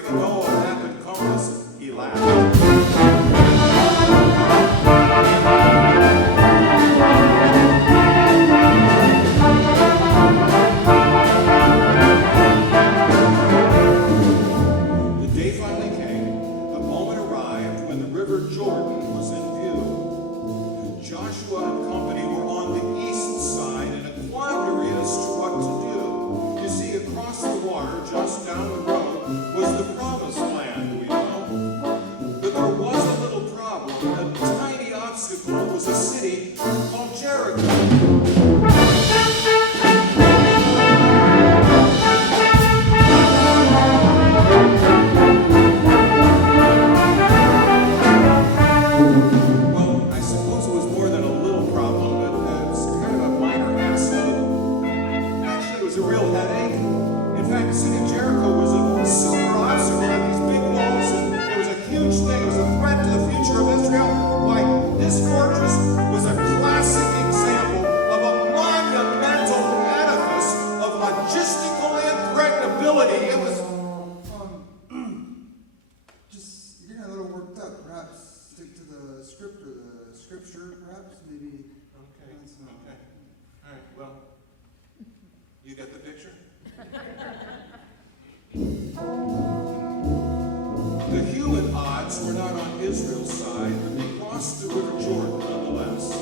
even though a map and compass he lacked. Was a city called Jericho. Well, I suppose it was more than a little problem, but it's kind of a minor hassle. Actually, it was a real headache. In fact, the city of Jericho was a super obstacle, had these big walls, and it was a huge thing. It was a threat to the future of Israel. This fortress was a classic example of a monumental edifice of logistical impregnability. It was... Just, you're getting a little worked up. Perhaps stick to the script or the scripture, perhaps, maybe. Okay. All right, well, you got the picture? The human odds were not on Israel's side, but they crossed the river Jordan nonetheless.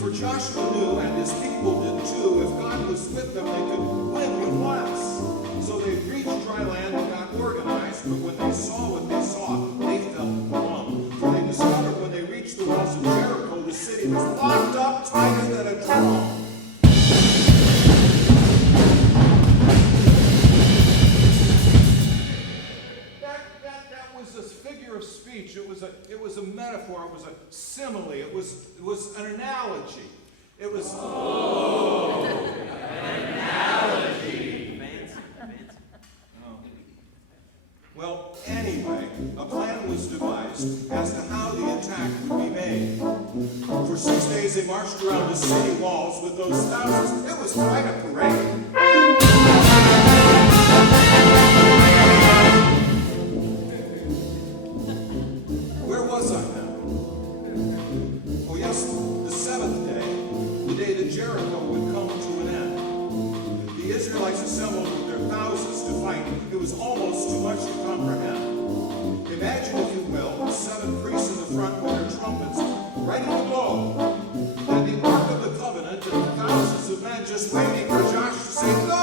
For Joshua knew, and his people did too, if God was with them, they could win with less. So they reached dry land and got organized, but when they saw what they saw, they felt glum. For they discovered when they reached the walls of Jericho, the city was locked up tighter than a drum. Of speech. It was a metaphor. It was a simile. It was an analogy. It was an analogy. Oh. Well, anyway, a plan was devised as to how the attack would be made. For 6 days they marched around the city walls with those thousands. It was quite a parade. Jericho would come to an end. The Israelites assembled with their thousands to fight. It was almost too much to comprehend. Imagine, if you will, the 7 priests in the front with their trumpets ready to blow, and the Ark of the Covenant and the thousands of men just waiting for Josh to say go.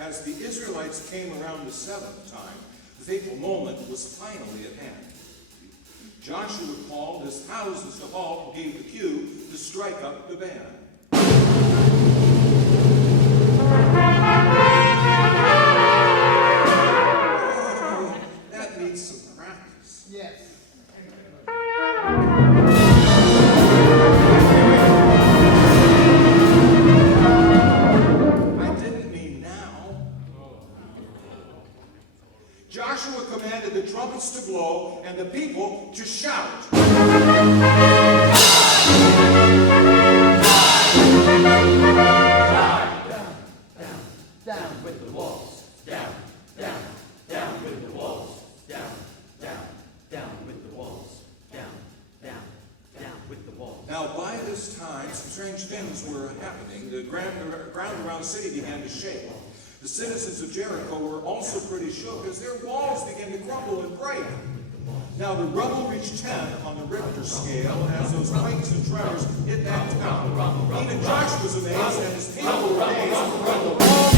As the Israelites came around the 7th time, the fateful moment was finally at hand. Joshua called his thousands to halt and gave the cue to strike up the band. Oh, that needs some practice. Yes. Joshua commanded the trumpets to blow and the people to shout. Down with the walls. Down. night, some strange things were happening. The ground around the city began to shake. The citizens of Jericho were also pretty shook as their walls began to crumble and break. Now the rubble reached 10 on the Richter scale, and as those quakes and tremors hit that town, even Josh was amazed and his people were amazed.